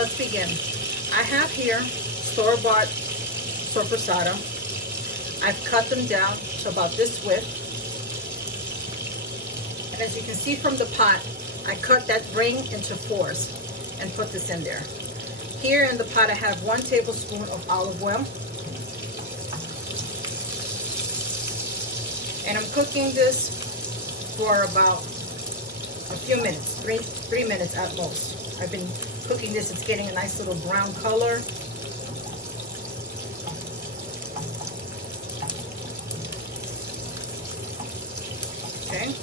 let's begin. I have here store-bought Sopressata. I've cut them down to about this width. And as you can see from the pot, I cut that ring into 4s and put this in there. Here in the pot I have 1 tablespoon of olive oil. And I'm cooking this for about a few minutes, three minutes at most. I've been cooking this, it's getting a nice little brown color. Okay.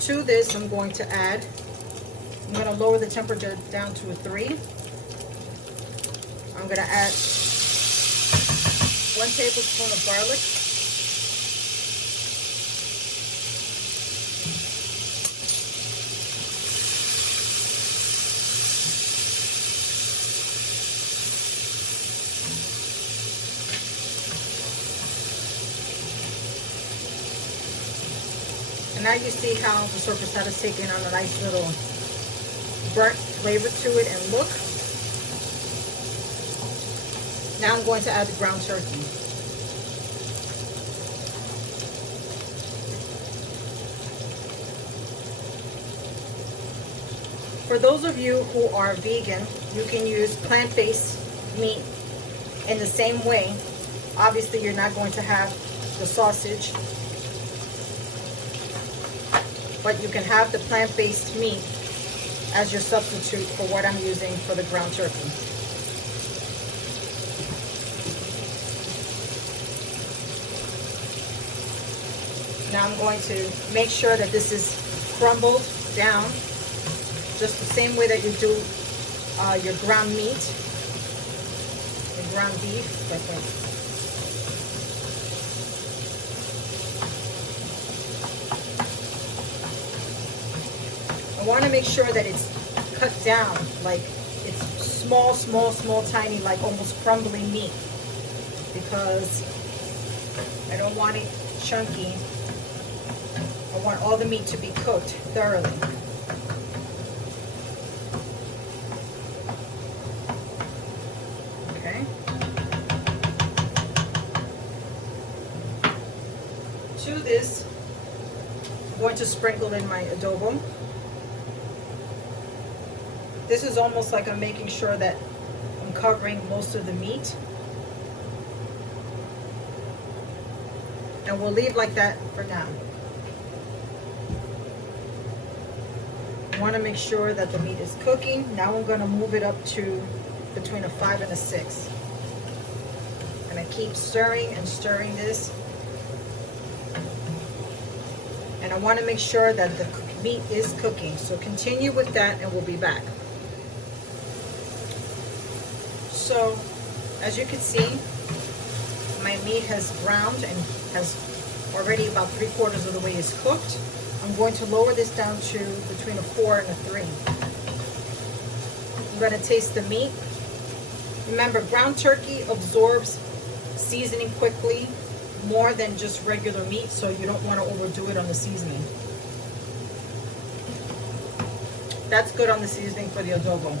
To this, I'm going to add, I'm going to lower the temperature down to a 3. I'm going to add 1 tablespoon of garlic. And now you see how the Sopressata is taking on a nice little burnt flavor to it and look. Now I'm going to add the ground turkey. For those of you who are vegan, you can use plant-based meat in the same way. Obviously, you're not going to have the sausage, but you can have the plant-based meat as your substitute for what I'm using for the ground turkey. Now I'm going to make sure that this is crumbled down just the same way that you do your ground meat, your ground beef. I want to make sure that it's cut down, like it's small, tiny, like almost crumbly meat, because I don't want it chunky. I want all the meat to be cooked thoroughly. Okay. To this, I'm going to sprinkle in my adobo. This is almost like I'm making sure that I'm covering most of the meat. And we'll leave like that for now. I want to make sure that the meat is cooking. Now I'm going to move it up to between a 5 and a 6. And I keep stirring and stirring this. And I want to make sure that the meat is cooking. So continue with that and we'll be back. So, as you can see, my meat has browned and has already about 3/4 of the way is cooked. I'm going to lower this down to between a 4 and a 3. I'm going to taste the meat. Remember, ground turkey absorbs seasoning quickly, more than just regular meat, so you don't want to overdo it on the seasoning. That's good on the seasoning for the adobo.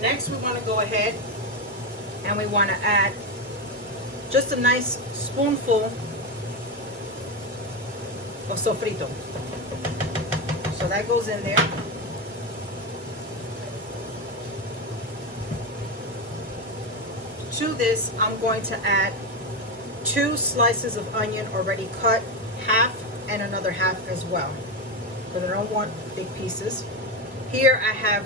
Next, we want to go ahead and we want to add just a nice spoonful of Sofrito. So that goes in there. To this, I'm going to add 2 slices of onion already cut, half and another half as well, because I don't want big pieces. Here I have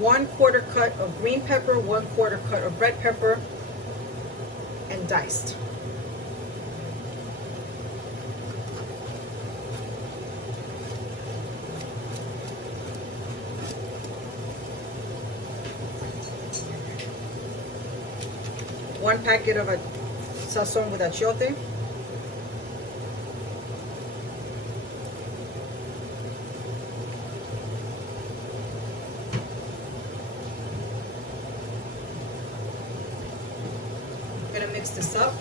1/4 cut of green pepper, 1/4 cut of red pepper, and diced. One packet of a Sazon with Achiote. I'm going to mix this this up.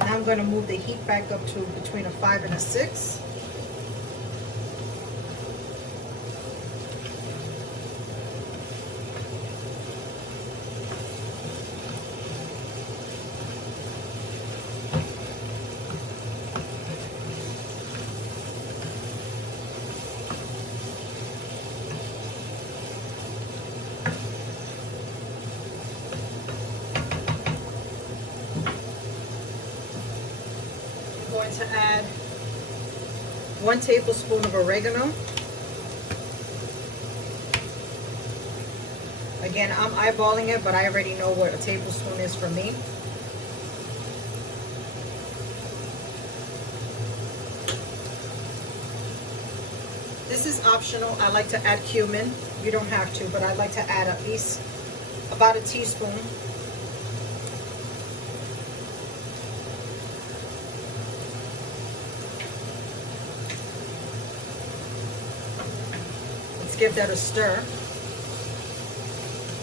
And I'm going to move the heat back up to between a 5 and a 6. Going to add 1 tablespoon of oregano. Again, I'm eyeballing it, but I already know what a tablespoon is for me. This is optional. I like to add cumin. You don't have to, but I like to add at least about a teaspoon. Give that a stir.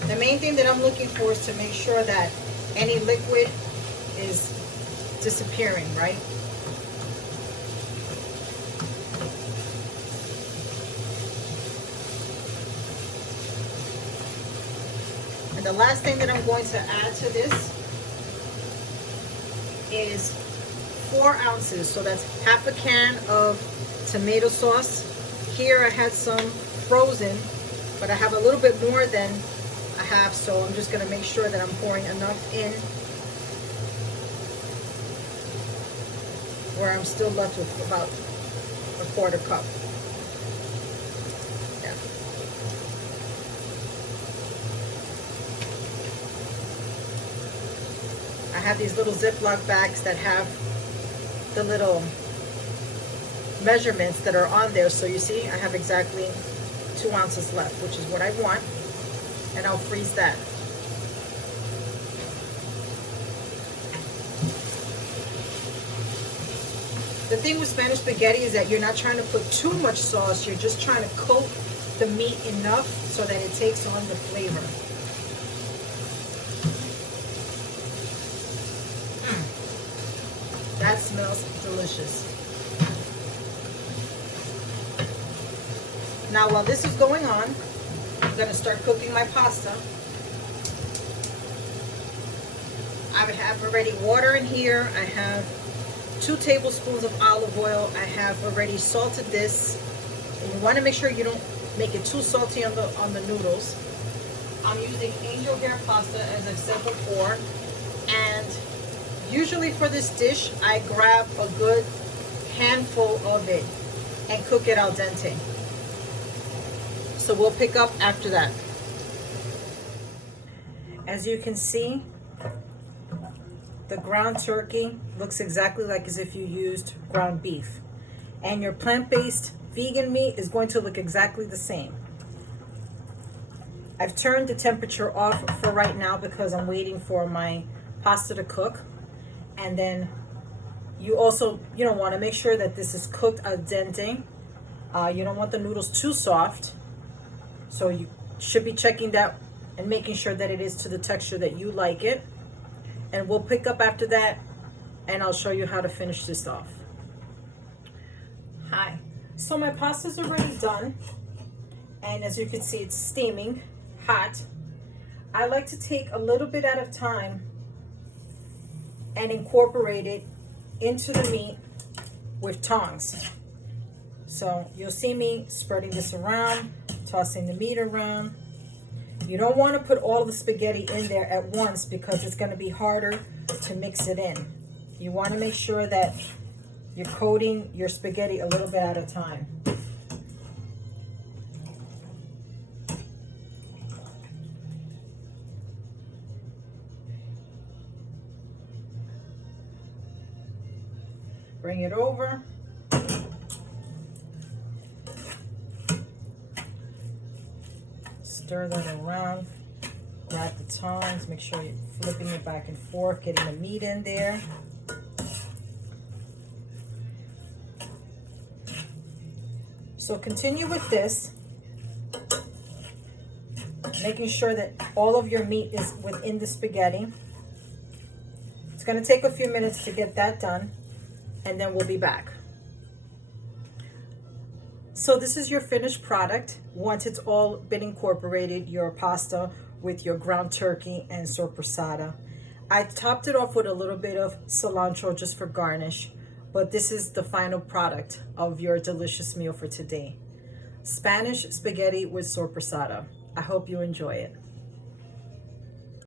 The main thing that I'm looking for is to make sure that any liquid is disappearing, right? And the last thing that I'm going to add to this is 4 ounces. So that's half a can of tomato sauce. Here I had some frozen, but I have a little bit more than I have, so I'm just going to make sure that I'm pouring enough in where I'm still left with about a 1/4 cup. Yeah. I have these little Ziploc bags that have the little measurements that are on there, so you see I have exactly 2 ounces left, which is what I want, and I'll freeze that. The thing with Spanish spaghetti is that you're not trying to put too much sauce, you're just trying to coat the meat enough so that it takes on the flavor. That smells delicious. Now, while this is going on, I'm going to start cooking my pasta. I have already water in here. I have 2 tablespoons of olive oil. I have already salted this. And you want to make sure you don't make it too salty on the noodles. I'm using angel hair pasta, as I've said before. And usually for this dish, I grab a good handful of it and cook it al dente. So we'll pick up after that. As you can see, the ground turkey looks exactly like as if you used ground beef. And your plant-based vegan meat is going to look exactly the same. I've turned the temperature off for right now because I'm waiting for my pasta to cook. And then you also, want to make sure that this is cooked al dente. You don't want the noodles too soft. So you should be checking that and making sure that it is to the texture that you like it. And we'll pick up after that and I'll show you how to finish this off. Hi. So my pasta's already done. And as you can see, it's steaming hot. I like to take a little bit at a time and incorporate it into the meat with tongs. So you'll see me spreading this around, tossing the meat around. You don't want to put all the spaghetti in there at once because it's going to be harder to mix it in. You want to make sure that you're coating your spaghetti a little bit at a time. Bring it over. Stir that around. Grab the tongs. Make sure you're flipping it back and forth, getting the meat in there. So continue with this. making sure that all of your meat is within the spaghetti. It's going to take a few minutes to get that done, and then we'll be back. So this is your finished product. Once it's all been incorporated, your pasta with your ground turkey and sopressata. I topped it off with a little bit of cilantro just for garnish, but this is the final product of your delicious meal for today. Spanish spaghetti with sopressata. I hope you enjoy it.